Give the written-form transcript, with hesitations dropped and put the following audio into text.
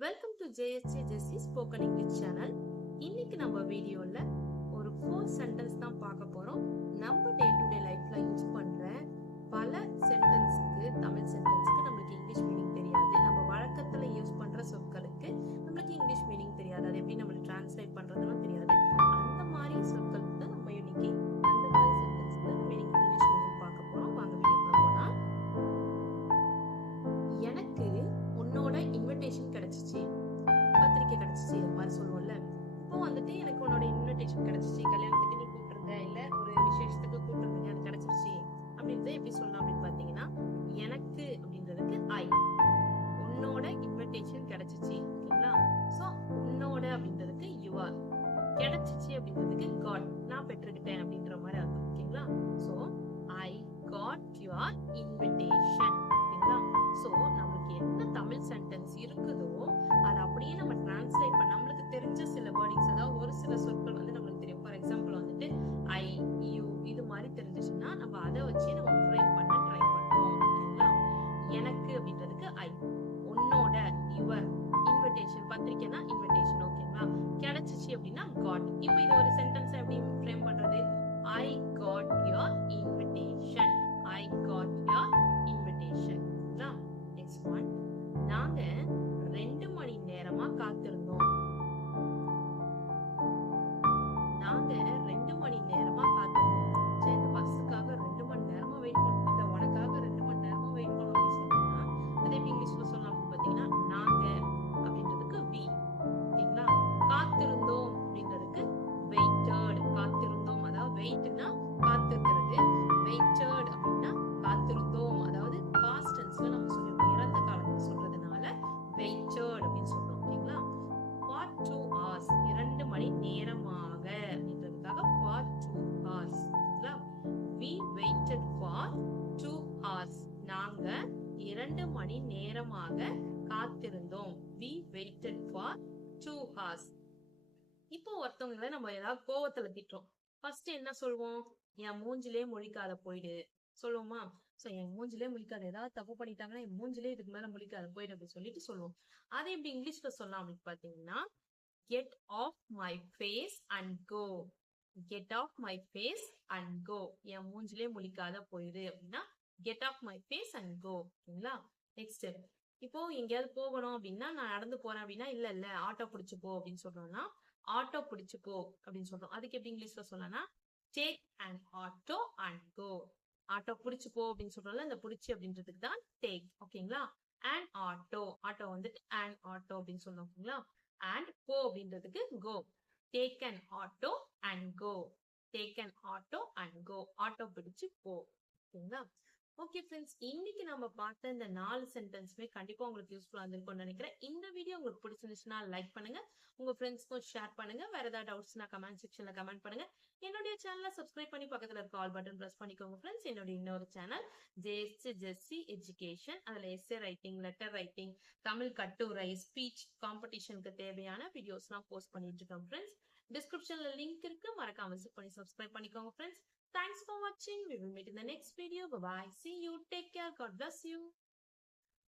Welcome to JSC Jessie spoken English channel. இன்னைக்கு நம்ம வீடியோல ஒரு 4 சென்டென்ஸ் தான் பார்க்க போறோம். நம்ம டே டு டே லைஃப்ல யூஸ் பண்ற பல சென்டென்ஸ்க்கு, தமிழ் சென்டென்ஸ்க்கு நம்மளுக்கு இங்கிலீஷ் மீனிங் தெரியாது. நம்ம வழக்கத்துல யூஸ் பண்ற சொற்களுக்கு நம்மளுக்கு இங்கிலீஷ் மீனிங் தெரியாது. அது எப்படி நம்ம டிரான்ஸ்லேட் பண்றதுன்னு தெரியாது. அந்த மாதிரி சொற்களுக்கு தான் நம்ம இன்னைக்கு அந்த மாதிரி சென்டென்ஸ்க்கு நம்ம இன்னைக்கு இங்கிலீஷ் மீனிங் பார்க்க போறோம். வாங்க வீடியோக்குள்ள போலாம். எனக்கு உன்னோட இன்விடேஷன் கிடைச்சிச்சு, பத்திரிக்கை கிடைச்சிச்சு, அது மாதிரி சொல்லுவோம்ல. இப்போ வந்துட்டு எனக்கு உன்னோட இன்விடேஷன் கிடைச்சிச்சு, கல்யாணத்துக்கு நீ கூப்பிட்டுருந்த, இல்ல ஒரு விசேஷத்துக்கு கூப்பிட்டுருந்தீங்க, அது கிடைச்சிருச்சு அப்படின்றத எப்படி சொல்லலாம் அப்படின்னு பாத்தீங்கன்னா, எனக்கு அப்படின்றதுக்கு ஐ, உன்னோட இன்விடேஷன் கிடைச்சிச்சு, ஓகேங்களா? சோ உன்னோட அப்படின்றதுக்கு யுவர், கிடைச்சிச்சு அப்படின்றதுக்கு காட், நான் பெற்றுக்கிட்டேன் அப்படின்ற மாதிரி அர்த்தம், ஓகேங்களா? So I got your invitation, ஓகேங்களா? சோ நம்மளுக்கு என்ன தமிழ் சென்டென்ஸ் இருக்குதோ அதை அப்படியே நம்ம டிரான்ஸ்லேட் பண்ண நம்மளுக்கு தெரிஞ்ச சில வேர்டிங்ஸ், அதாவது ஒரு சில சொற்கள் வந்து நம்மளுக்கு தெரியும். ஃபார் எக்ஸாம்பிள் வந்துட்டு ஐ, யூ இது மாதிரி தெரிஞ்சிச்சுன்னா நம்ம அதை வச்சு நம்ம ஃப்ரேம் பண்ண ட்ரை பண்ணுவோம், ஓகேங்களா? எனக்கு அப்படின்றதுக்கு ஐ, உன்னோட யுவர், இன்விடேஷன் பத்திரிக்கைனா இன்விடேஷன், ஓகேங்களா? கிடைச்சிச்சு அப்படின்னா காட். இப்போ இது ஒரு சென்டென்ஸ் எப்படி ஃப்ரேம் பண்றது? I got your invitation, I got your invitation. Next one, நாங்க 2 மணி நேரமா காத்திருந்தோம். நாங்க 2 மணி நேரமா காத்திருந்தோம். சரி, இந்த பஸ்ஸுக்காக 2 மணி நேரமா வெயிட் பண்ணோம், இல்ல உனக்காக 2 மணி நேரமா வெயிட் பண்ணோம் அப்படின்னு சொன்னா அதை எப்படி இங்கிலீஷ்ல சொல்லலாம் பாத்தீங்கன்னா, நாங்க அப்படின்றதுக்கு we, ஓகேங்களா? காத்திருந்தோம் அப்படின்றதுக்கு waited, காத்திருந்தோம் அதாவது வெயிட்னா காத்திருக்கிறது, waited அப்படின்னா காத்திருந்தோம் அதாவது past tenseல நம்ம சொல்லிருக்கோம், இறந்த காலத்துல சொல்றதுனால waited அப்படின்னு சொல்றோம், ஓகேங்களா? for 2 hours, 2 மணி நேரமாக அப்படின்றதுக்காக for 2 hours, ஓகேங்களா? we waited for 2 hours, நாங்க 2 மணி நேரமாக காத்திருந்தோம். we waited for 2 hours. இப்போ ஒருத்தவங்களை நம்ம ஏதாவது கோவத்துல திட்டுறோம், ஃபர்ஸ்ட் என்ன சொல்வோம்? என் மூஞ்சிலே முழிக்காத போயிடு சொல்லுவோமா? சோ என் மூஞ்சிலே முழிக்காத, ஏதாவது தப்பு பண்ணிட்டாங்கன்னா என் மூஞ்சிலே இதுக்கு மேல முழிக்காத போயிடு அப்படி சொல்லிட்டு சொல்லுவோம். அதை எப்படி இங்கிலீஷ்ல சொல்லலாம் அப்படின்னு பாத்தீங்கன்னா, get off my face and go, get off my face and go, என் மூஞ்சிலே முழிக்காத போயிடு அப்படின்னா get off my face and go, ஓகேங்களா? நெக்ஸ்ட், இப்போ எங்கேயாவது போகணும் அப்படின்னா, நான் நடந்து போறேன் அப்படின்னா இல்ல இல்ல ஆட்டோ பிடிச்சு போ அப்படின்னு சொல்றோம்னா ஆட்டோ பிடிச்சு போ அப்படின்னு சொல்றோம். அதுக்கு எப்படி இங்கிலீஷ்ல சொல்லலாம்னா take an auto and go. Auto பிடிச்சு போ அப்படின்னு சொல்றோம்ல, இந்த பிடிச்சு அப்படின்றதுக்கு தான் take, ஓகேங்களா? an auto, ஆட்டோ வந்துட்டு an auto அப்படின்னு சொல்றோம், ஓகேங்களா? and go அப்படின்றதுக்கு go, take an auto and go, take an auto and go, auto பிடிச்சு போ, ஓகேங்களா? ஓகே ஃப்ரெண்ட்ஸ், இன்னைக்கு நம்ம பார்த்த இந்த 4 சென்டென்ஸ்மே கண்டிப்பா உங்களுக்கு யூஸ்ஃபுல்லா இருந்திருக்கும்னு நினைக்கிறேன். இந்த வீடியோ உங்களுக்கு பிடிச்சிருந்துச்சுன்னா லைக் பண்ணுங்க, உங்க ஃப்ரெண்ட்ஸ்க்கும் ஷேர் பண்ணுங்க. வேற ஏதாவது டவுட்ஸ்னா கமெண்ட் செக்ஷன்ல கமெண்ட் பண்ணுங்க. என்னுடைய சேனலை சப்ஸ்கிரைப் பண்ணி பக்கத்துல இருக்க ஆல் பட்டன் பிரஸ் பண்ணிக்கோங்க ஃப்ரெண்ட்ஸ். என்னுடைய இன்னொரு சேனல் ஜேஎஸ்சி ஜெஸ்ஸி எஜுகேஷன், அதுல S A writing, letter writing, Tamil கட்டுரை, ஸ்பீச் காம்படிஷனுக்கு தேவையான வீடியோஸ்லாம் போஸ்ட் பண்ணிட்டு இருக்கோம் ஃப்ரெண்ட்ஸ். டிஸ்கிரிப்ஷன்ல லிங்க் இருக்கு, மறக்காம விசிட் பண்ணி சப்ஸ்கிரைப் பண்ணிக்கோங்க friends. Thanks for watching. We will meet in the next video. Bye bye. See you. Take care. God bless you.